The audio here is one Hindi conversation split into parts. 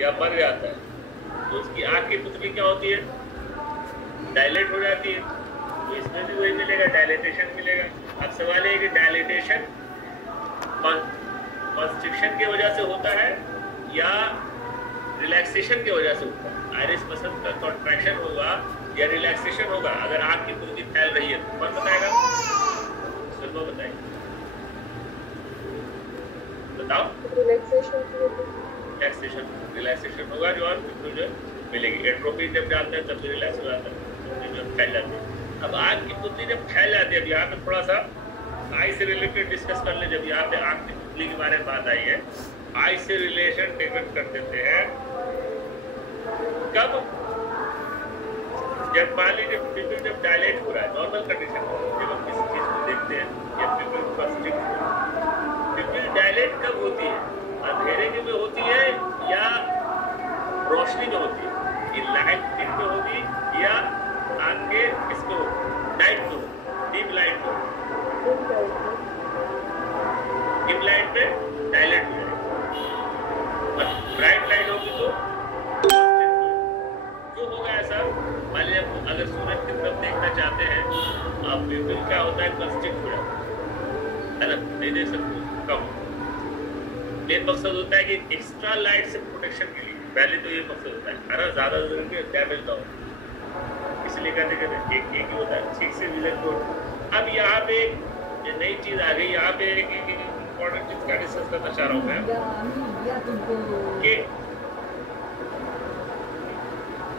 या मर जाता है तो उसकी आंख की पुतली क्या होती है, डायलेट हो जाती है। तो इसमें भी वही मिलेगा, डायलेटेशन मिलेगा। अब सवाल है कि डायलेटेशन कॉन्स्ट्रिक्शन की वजह से होता है या रिलैक्सेशन की वजह से होता है। आइरिस मसल का कॉन्ट्रैक्शन होगा या रिलैक्सेशन होगा। अगर आंख की पुतली फैल रही है तो कौन बताएगा, सुनो बताएगा, बताओ। रिलैक्सेशन होगा जो और जो मिलेगी। एट्रोपिन जब डालते हैं तब भी रिलैक्स हो जाता है, जब फैल जाती है। अब आंख की पुतली जब फैल जाती है, अब यहाँ पे थोड़ा सा आई से रिलेटेड डिस्कस कर ले। जब यहाँ पे आंख की पुतली के बारे में बात आई है, आई से रिलेशन टेकन कर देते हैं कब, जब मान लीजिए पिपल जब डायलेट हो रहा है, नॉर्मल कंडीशन में जब हम किसी चीज को देखते हैं या पिपल कॉन्स्ट्रिक्ट हो रहा है, पिपल डायलेट कब होती है, अंधेरे में होती है या रोशनी में होती है, ये लाइट में होगी या आगे इसको नाइट में हो, डीप लाइट में, डीप लाइट में डायलेट हो जाएगी और ब्राइट लाइट होगी तो क्यों होगा ऐसा। मान लीजिए अगर सूरज की तरफ देखना चाहते हैं तो आप पिपल क्या होता है, कंस्ट्रिक्ट हो जाता है ना, नहीं देख सकते कम। मेन मकसद होता है कि एक्स्ट्रा लाइट से प्रोटेक्शन के लिए, पहले तो ये मकसद होता है ना, ज्यादा डैमेज ना हो, इसलिए कहते हैं एक ही होता है, ठीक से विजन को। अब यहाँ पे एक नई चीज आ गई, यहाँ पे एक इम्पोर्टेंट चीज का डिस्कस करना चाह रहा हूँ मैं कि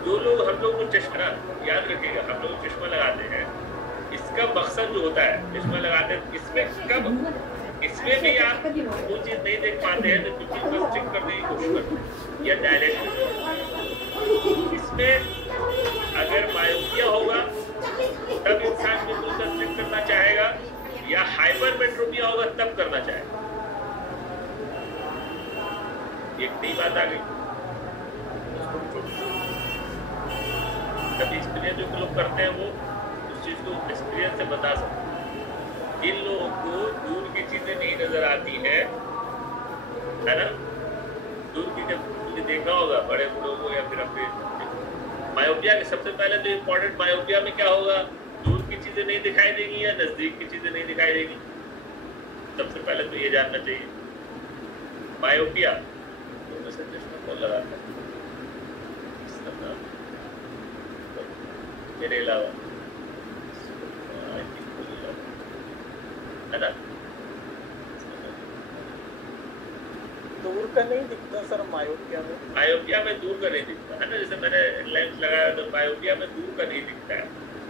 जो लोग हम लोग को चश्मा, याद रखिएगा, हम लोग चश्मा लगाते हैं, इसका मकसद जो होता है चश्मा लगाते हैं, इसमें कब, इसमें भी आप वो चीज नहीं देख पाते हैं तो बिल्कुल कंस्ट्रिक्ट करने की कोशिश करते हैं या डायलेट करते हैं। इसमें अगर मायोपिया होगा तब इंसान बिल्कुल कंस्ट्रिक्ट करना चाहेगा या हाइपरमेट्रोपिया होगा तब करना चाहेगा। एक नई बात आ गई, कभी एक्सपीरियंस जो लोग करते हैं वो उस चीज को एक्सपीरियंस से बता सकते हैं। जिन लोगों को दूर की चीजें नहीं नजर आती है ना, दूर की जब देखा होगा बड़े लोगों को या फिर अपने मायोपिया के, सबसे पहले तो इम्पोर्टेंट मायोपिया में क्या होगा, दूर की चीजें नहीं दिखाई देंगी या नजदीक की चीजें नहीं दिखाई देंगी। सबसे पहले तो ये जानना चाहिए मायोपिया चश्मा कौन लगाता है मेरे अलावा, है ना, दूर का नहीं दिखता सर मायोपिया में। मायोपिया में दूर का नहीं दिखता है ना, जैसे मैंने लेंस लगाया तो मायोपिया में दूर का नहीं दिखता है।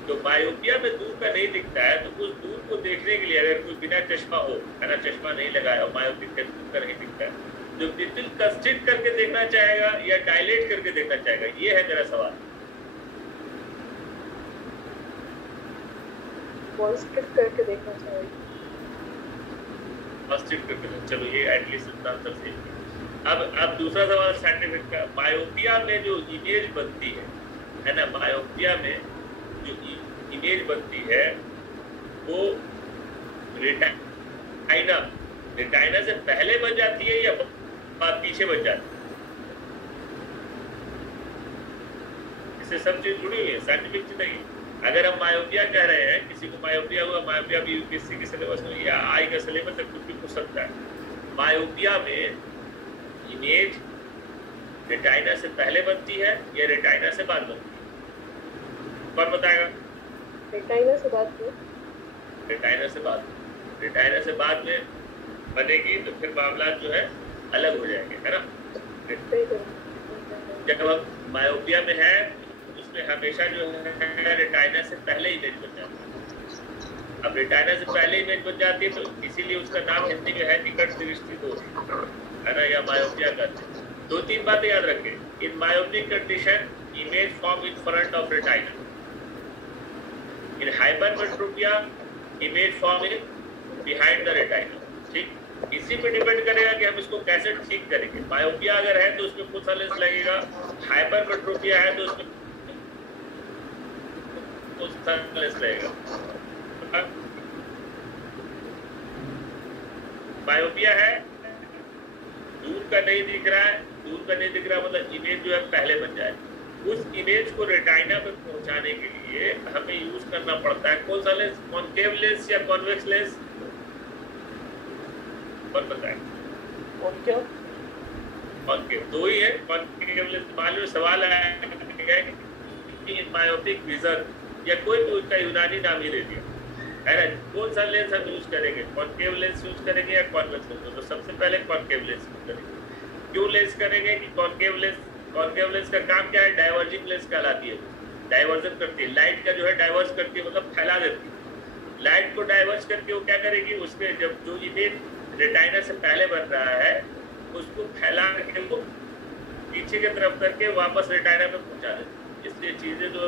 तो मायोपिया में दूर का नहीं दिखता है तो उस दूर को देखने के लिए अगर कोई बिना चश्मा हो, है ना, चश्मा नहीं लगाया हो, मायोपिक का दूर का नहीं दिखता है, तो बिल्कुल कंस्ट्रिक्ट करके देखना चाहेगा या डायलेट करके देखना चाहेगा, ये है मेरा सवाल। कंस्ट्रिक्ट करके देखना चाहिए, कंस्ट्रिक्ट करके, चलो ये एटलीस्ट इतना आंसर सही है। अब दूसरा सवाल साइंटिफिक का, मायोपिया में जो इमेज बनती है ना, मायोपिया में जो इमेज बनती है वो रेटाइना से पहले बन जाती है या पीछे बन जाती है, इससे सब चीज जुड़ी हुई है, साइंटिफिक चीज नहीं। अगर हम मायोपिया कह रहे हैं, किसी को मायोपिया हुआ, मायोपिया भी यूपीएससी के सिलेबस में या आई का सिलेबस में कुछ भी पूछ सकता है। मायोपिया में इमेज रेटाइना से पहले बनती है या रेटाइना से बाद बनती है, कौन बताएगा? रेटाइना से बाद में, रेटाइना से बाद, रेटाइना से बाद में बनेगी तो फिर मामला जो है अलग हो जाएंगे, है ना। जब हम मायोपिया में है उसमें हमेशा जो है रेटाइना से पहले इमेज बन जाती है। अब रेटाइना से पहले इमेज बन जाती है तो इसीलिए उसका नाम हिंदी में है निकट दृष्टि दोष, है ना, या मायोपिया कहते हैं। दो तीन बातें याद रखें, in myopic condition image form in front of retina, in hypermetropia image form in behind the retina. ठीक, इसी पे डिपेंड करेगा कि हम इसको कैसे ठीक करेंगे। मायोपिया अगर है तो उसमें कौन सा लेंस लगेगा, हाइपरमेट्रोपिया है तो उसमें कौन सा लेंस लगेगा। मायोपिया है, दूर का नहीं दिख रहा है, दूर का नहीं दिख रहा मतलब इमेज जो है पहले बन जाए। उस इमेज को रेटाइना पे पहुंचाने के लिए हमें यूज करना पड़ता है कौन सा लेंस, कॉनकेव लेंस या कॉन्वेक्स लेंस, कौन बताए? कॉनकेव। कॉनकेव दो ही है। कॉनकेव लेंस मान लो सवाल आया कि मायोपिक विजन या कोई भी उसका यूनानी नाम ही ले दिया है ना, कौन सा लेंस हम यूज करेंगे, कॉनकेव लेंस यूज करेंगे या कॉन्वेक्स लेंस? तो सबसे पहले कॉनकेव लेंस यूज करेंगे। क्यों लेंस करेंगे कि कॉनकेव लेंस का काम क्या है, डाइवर्जिंग लेंस कहलाती है, डाइवर्जन करती है लाइट का जो है, डाइवर्स करती है मतलब फैला देती है लाइट को। डाइवर्स करके वो क्या करेगी, उसमें जब जो इमेज रेटाइना से पहले बन रहा है उसको फैला करके वो पीछे की तरफ करके वापस रेटाइना पे पहुंचा देती। इसलिए चीजें जो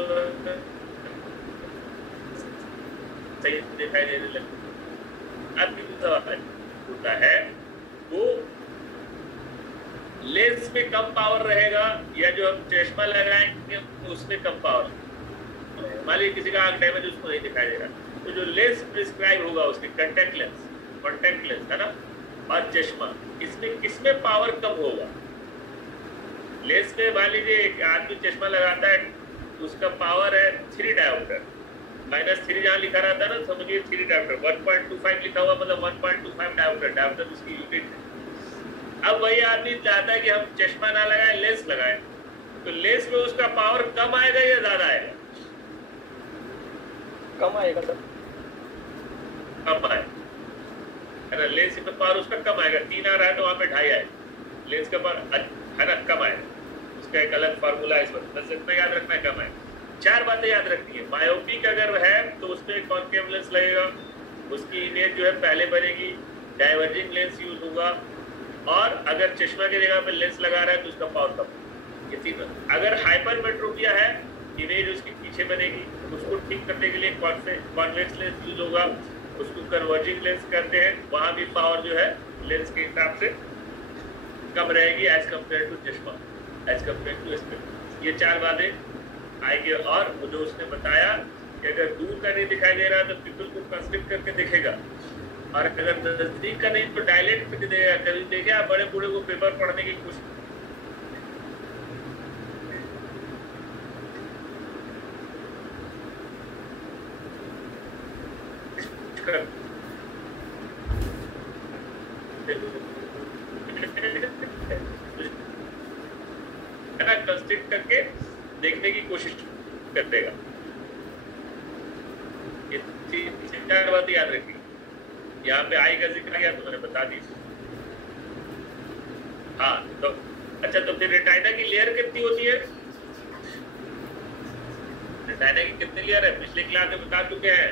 सही दिखाई देने लगती। अब सवाल होता है वो लेंस में कम पावर रहेगा या जो हम चश्मा लगाएंगे उसमें कम पावर। मान लीजिए किसी का आंख डैमेज उसको नहीं दिखाई दे रहा, तो जो लेंस प्रिस्क्राइब होगा उसके कॉन्टैक्ट लेंस है ना और चश्मा, इसमें किसमें पावर कम होगा? लेंस में मान लीजिए एक आदमी चश्मा लगाता है उसका पावर है 3 डायोप्टर, -3 जहाँ लिखा रहता है ना समझिए 3 डायोप्टर, 1.25 लिखा हुआ मतलब 1.25 डायोप्टर उसकी यूनिट है। अब वही आदमी चाहता है कि हम चश्मा ना लगाएं लेंस लगाएं, तो लेंस में उसका पावर कम आएगा या ज्यादा आएगा? कम आएगा सर। कम आएगा है ना, लेंस में पावर उसका कम आएगा। 3 आ रहा है तो वहाँ पे 2.5 आएगा, लेंस का पावर है ना कम आएगा। उसका एक अलग फार्मूला है, इस पर बस इतना याद रखना है, कम आएगा। 4 बातें याद रखनी है। मायोपिक अगर है तो उसमें कॉनकेव लेंस लगेगा, उसकी इमेज जो है पहले बनेगी, डाइवर्जिंग लेंस यूज होगा, और अगर चश्मा की जगह पे लेंस लगा रहा है तो उसका पावर कम। ये 3 बात। अगर हाइपरमेट्रोपिया है इमेज उसकी पीछे बनेगी, उसको ठीक करने के लिए कॉन्वेक्स लेंस यूज होगा, उसको कन्वर्जिंग लेंस करते हैं, वहाँ भी पावर जो है लेंस के हिसाब से कम रहेगी एज कम्पेयर टू चश्मा, एज कम्पेयर टू स्पेक्ट। ये 4 बातें आएगी। और जो उसने बताया कि अगर दूर का नहीं दिखाई दे रहा तो पीपल को कंस्ट्रिक्ट करके देखेगा, और अगर नजदीक का नहीं तो डायलेट करके देगा। कभी देखे आप बड़े बूढ़े को पेपर पढ़ने की कोशिश कर है ना, कंस्ट्रिक्ट करके देखने की कोशिश कर देगा। ये 4 बात याद रखिए। यहाँ पे आई का जिक्र किया तो मैंने बता दी। हाँ तो अच्छा, तो फिर रेटाइना की लेयर कितनी होती है? रेटाइना की कितनी लेयर है पिछले क्लास में बता चुके हैं।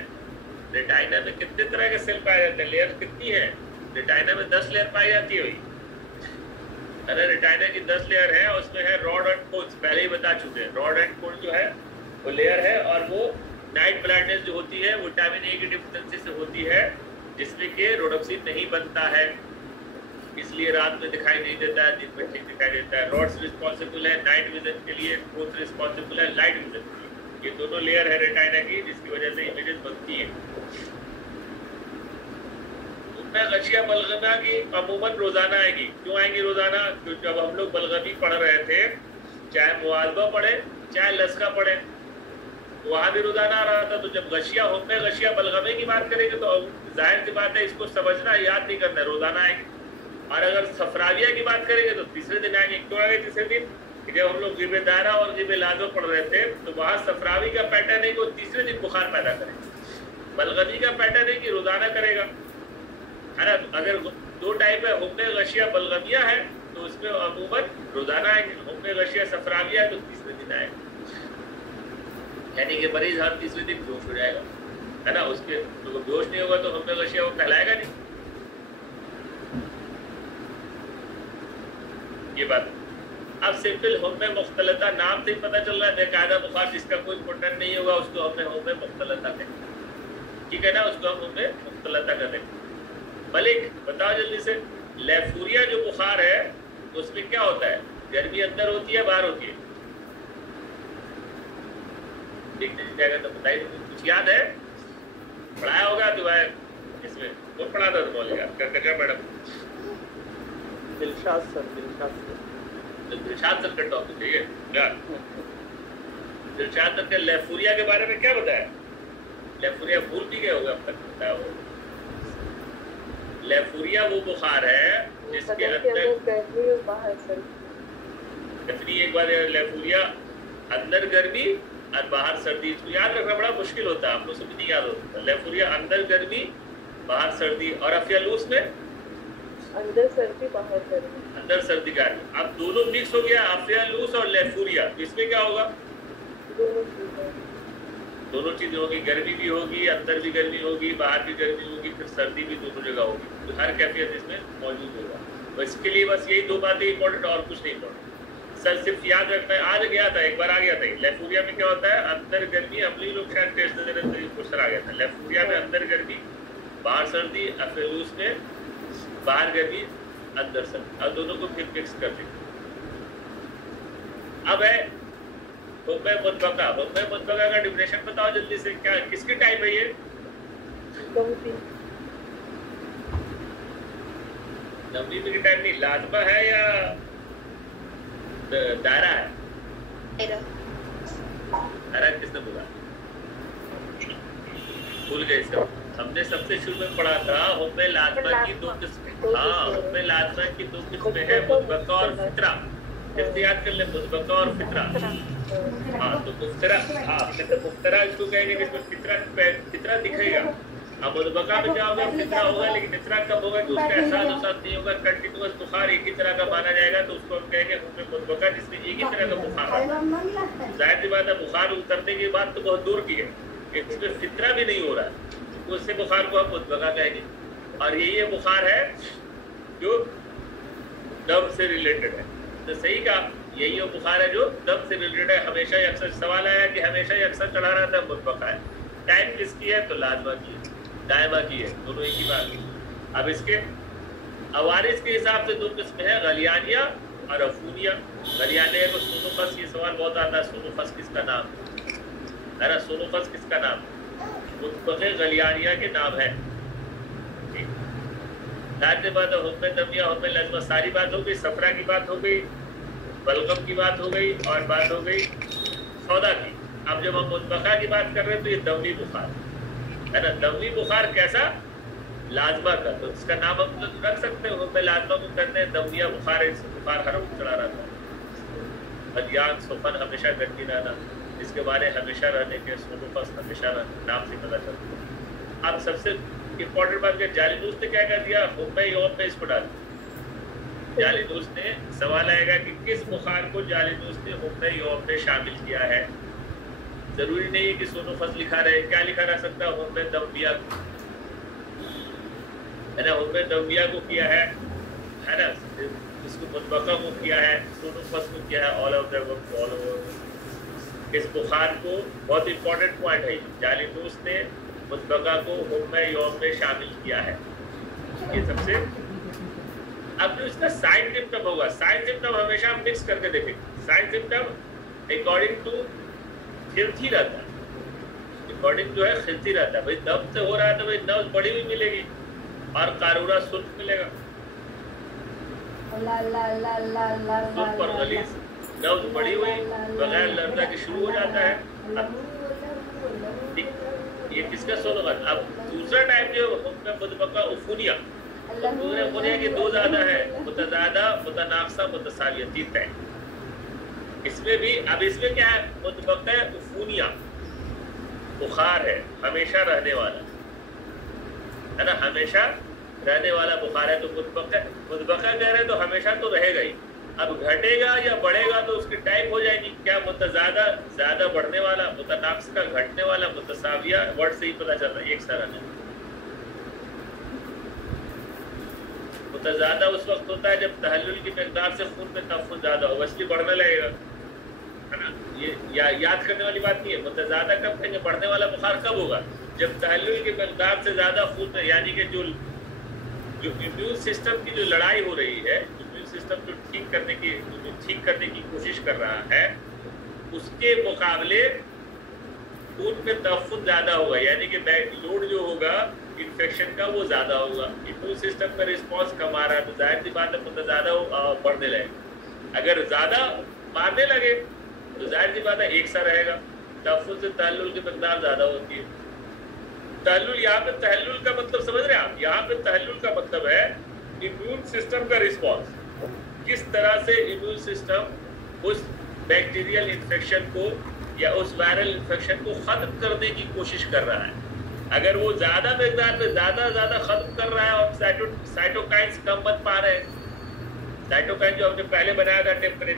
रेटाइना में कितने तरह के सेल पाए जाते हैं, लेयर कितनी है? रेटाइना में 10 लेयर पाई जाती है। अरे रेटाइना की 10 लेयर है, उसमें है रॉड एंड कोन्स, पहले ही बता चुके हैं। रॉड एंड कोन जो है वो लेयर है, और वो नाइट ब्लाइंडनेस जो होती है विटामिन ए की डिफिशिएंसी से होती है, जिसमें कि रोडोप्सिन नहीं बनता है, इसलिए रात में दिखाई नहीं देता है, दिन में ठीक दिखाई देता है। रॉड्स रिस्पॉन्सिबल है नाइट विजन के लिए, कोन्स रिस्पॉन्सिबल है लाइट विजन के लिए। ये दोनों लेयर है रेटाइना की, जिसकी वजह से इमेजेस बनती है। गशिया बलगमा की अमूमन रोजाना आएगी। क्यों आएंगी रोजाना? क्योंकि जब हम लोग बलगमी पढ़ रहे थे, चाहे मुआलबा पढ़े चाहे लस्का पढ़े, वहां भी रोजाना आ रहा था। तो जब गशिया होमे गशिया बलगमे की बात करेंगे तो जाहिर सी बात है इसको समझना, याद नहीं करना, रोजाना आएगी। और अगर सफराविया की बात करेंगे तो तीसरे दिन आएंगे। क्यों आएंगे तीसरे दिन? जब हम लोग गिबे दायरा और गिबे लाजो पढ़ रहे थे तो वहां सफरावी का पैटर्न है कि वो तीसरे दिन बुखार पैदा करेगा। बलगमी का पैटर्न है कि रोजाना करेगा, है ना। अगर 2 टाइप है, होमे गशिया बलगमिया है, तो उसमें अमूमन रोजाना आएंगे। होमे गशिया सफराविया है तो तीसरे दिन आएगा, यानी कि मरीज हर तीसरे दिन बेहोश हो जाएगा, है ना। उसके तो बेहोश नहीं होगा तो होमे गशिया वो कहलाएगा नहीं। ये बात। अब सिंपल होमे मुख्तलता नाम से ही पता चल रहा है, बेकायदा बुखार जिसका कोई पोर्टन नहीं होगा उसको हमने होमे मुख्तलता कहेंगे, ठीक है ना। उसको हम होमे मुख्तलता कहेंगे। मलिक बताओ जल्दी से, लेफूरिया जो बुखार है उसमें क्या होता है? गर्मी अंदर होती है बाहर होती है? देखने जाएगा तो बताइए, कुछ याद है? पढ़ाया होगा तुम्हारे इसमें, वो पढ़ा था तुम्हारे याद क्या madam? Dilshad sir, Dilshad sir. Dilshad sir का टॉपिक है ये क्या? दिलशाद सर के लेफूरिया के बारे में क्या बताया? लेफूरिया भूल भी गए होगा अब तक बताया वो। लेफूरिया वो बुखार है जिसके अंदर गर्मी और बाहर सर्दी। डेफिनेटली एक बार लेफूरिया अंदर गर्मी और बाहर सर्दी, इसको याद रखना बड़ा मुश्किल होता है, आप लोग सब नहीं याद होता। लेफूरिया अंदर गर्मी बाहर सर्दी, और अफियालूस में अंदर सर्दी बाहर गर्मी। अंदर सर्दी गर्मी, अब दोनों मिक्स हो गया अफियालूस और लेफूरिया। इसमें क्या होगा? दोनों चीजें होगी, गर्मी भी होगी, अंदर भी गर्मी होगी, बाहर भी गर्मी होगी, फिर सर्दी भी दोनों जगह होगी, तो हर कैफियत इसमें मौजूद होगा। तो इसके लिए बस यही दो बातें इंपॉर्टेंट, और कुछ नहीं इंपॉर्टेंट। सर सिर्फ याद रखना है, आज गया था एक बार आ गया था। लेफूरिया में क्या होता है? अंदर गर्मी, हम लोग शायद टेस्ट दे रहे थे, क्वेश्चन आ गया था। लेफूरिया में अंदर गर्मी बाहर सर्दी, अफियालूस में बाहर गर्मी अंदर सर्दी, और दोनों को फिर मिक्स कर देंगे। अब है हुक्म मुतबका। हुक्म मुतबका का डिफिनेशन बताओ जल्दी से, क्या किसकी टाइप है ये? नवमी की टाइप नहीं, लाजमा है या दायरा है? दायरा किसने बोला? भूल गए इसका। हमने सबसे शुरू में पढ़ा था हुक्म लाजमा की दो किस्में। हाँ, हुक्म लाजमा की दो किस्में है, मुतबका और फितरा। याद कर ले, मुतबका और फितरा। हाँ, तो मुफ्तरा, हाँ मुफ्तरा इसको कहेंगे जिसमें फितरा दिखेगा। अब मुतबका में क्या होगा? फितरा होगा, लेकिन फितरा कब होगा कि उसका एहसास नहीं होगा, कंटिन्यूअस बुखार एक ही तरह का माना जाएगा, तो उसको हम कहेंगे हुक्म मुतबका, जिसमें एक ही तरह का बुखार है। जाहिर सी बात है, बुखार उतरने की बात तो बहुत दूर की है, इसमें फितरा भी नहीं हो रहा है, तो उससे बुखार को हम मुतबका कहेंगे। और ये बुखार है जो दम से रिलेटेड है। तो सही कहा, यही वो बुखार है जो दम से रिलेटेड है। हमेशा ही अक्सर सवाल आया कि हमेशा ही अक्सर चढ़ा रहा था, मुतबका है। टाइम किसकी है? तो लाजमा की है, दायमा की है, दोनों एक ही बात की। अब इसके अवारिस के हिसाब से दो किस्में हैं, गलियानिया और अफूनिया। गलियानिया को सोनोफस, ये सवाल बहुत आता है, सोनोफस किसका नाम है ना? सोनोफस किसका नाम? मुतबके गलियानिया के नाम है। जाहिर बात है, हुक्म दमिया, हुक्म लाजमा, सारी बात हो गई। सफरा की बात हो गई, बलगम की बात हो गई, और बात हो गई सौदा की। अब जब हम मुतबका की बात कर रहे हैं तो ये दमी बुखार है ना। दमी बुखार कैसा? लाजमा का, तो इसका नाम हम लोग रख सकते हैं, हुक्म लाजमा को कहते हैं दमिया बुखार है। इससे बुखार हर वक्त चढ़ा रहता है, बदियान सुफन हमेशा गर्मी रहना, इसके बारे हमेशा रहने के, सोनोफस हमेशा रहने, नाम से पता चलता है। अब सबसे इंपॉर्टेंट बात है, जालिनूस ने क्या कर दिया? हुक्म यौम में इसको डाल। जालिनूस ने, सवाल आएगा कि किस बुखार को जालिनूस ने हुक्म यौम में शामिल किया है। जरूरी नहीं है कि सोनोफस लिखा रहे, क्या लिखा रह सकता है? हुक्म दमिया है ना, हुक्म दमिया को किया है ना, इसको मुतबका को किया है, सोनोफस को किया है, ऑल ऑफ द वक्त, ऑल ओवर। इस बुखार को, बहुत इंपॉर्टेंट पॉइंट है, जालिनूस ने मुतबका को हुक्म यौम में शामिल किया है, ये सबसे। अब जो इसका साइन सिम्टम होगा, साइन सिम्टम हमेशा हम मिक्स करके देखेंगे। साइन सिम्टम अकॉर्डिंग टू खिलती रहता है, अकॉर्डिंग जो है खिलती रहता है। भाई दम से हो रहा है तो भाई नब्ज बढ़ी हुई मिलेगी और कारूरा सुल्फ मिलेगा, सुल्फ पर गलीज, नब्ज बढ़ी हुई बगैर लर्जा के शुरू हो जाता है। अब ये किसका सोल होगा? अब दूसरा टाइप जो हुक्म मुतबका उफूनिया, उफूनिया की दो ज़्यादा है, मुतज़ादा, मुतनाक़सा, मुतसाविया, तीन टाइप। इसमें भी, अब इसमें क्या है? मुतबका उफूनिया बुखार है, हमेशा रहने वाला है ना, हमेशा रहने वाला बुखार है। तो मुतबका कह रहे हैं तो हमेशा तो रहेगा ही। अब घटेगा या बढ़ेगा तो उसकी टाइप हो जाएगी क्या? मुतज़ादा, ज़्यादा बढ़ने वाला, मुतनाक़स का घटने वाला, मुतसाविया, वर्ड से ही पता चल रहा है एक सारा नहीं। मुतज़ादा उस वक्त होता है जब तहल्लुल की मिक़दार से खून में तफ़्फ़ुज़ ज़्यादा हो, इसलिए बढ़ने लगेगा, है ना। ये याद करने वाली बात नहीं है। मुतज़ादा कब कहेंगे? बढ़ने वाला बुखार कब होगा? जब तहल्लुल की मिक़दार से ज़्यादा खून में, यानी कि जो इम्यून सिस्टम की जो लड़ाई हो रही है, सिस्टम जो ठीक करने की कोशिश कर रहा है, उसके मुकाबले खून में तहफ़्फ़ुज़ ज़्यादा होगा, यानी कि लोड जो होगा इन्फेक्शन का वो ज़्यादा होगा। इम्यून सिस्टम का रिस्पॉन्स कम आ रहा है, तो जाहिर सी बात है मुतज़ादा बढ़ने लगेगा। अगर ज्यादा मारने लगे तो जाहिर सी बात है एक सा रहेगा, तहफ़्फ़ुज़ से तहल्लुल की मिक़दार ज्यादा होती है। तहल्लुल, यहाँ पे तहल्लुल का मतलब समझ रहे हैं आप? यहाँ पे तहल्लुल का मतलब है इम्यून सिस्टम का रिस्पॉन्स, किस तरह से इम्यून सिस्टम उस बैक्टीरियल इन्फेक्शन को या उस वायरल इन्फेक्शन को खत्म करने की कोशिश कर रहा है। अगर वो ज्यादा मिक़दार में ज्यादा खत्म कर रहा है और साइटोकाइन्स कम बन पा रहे हैं, साइटोकाइन जो हमने पहले बनाया था टेम्परेचर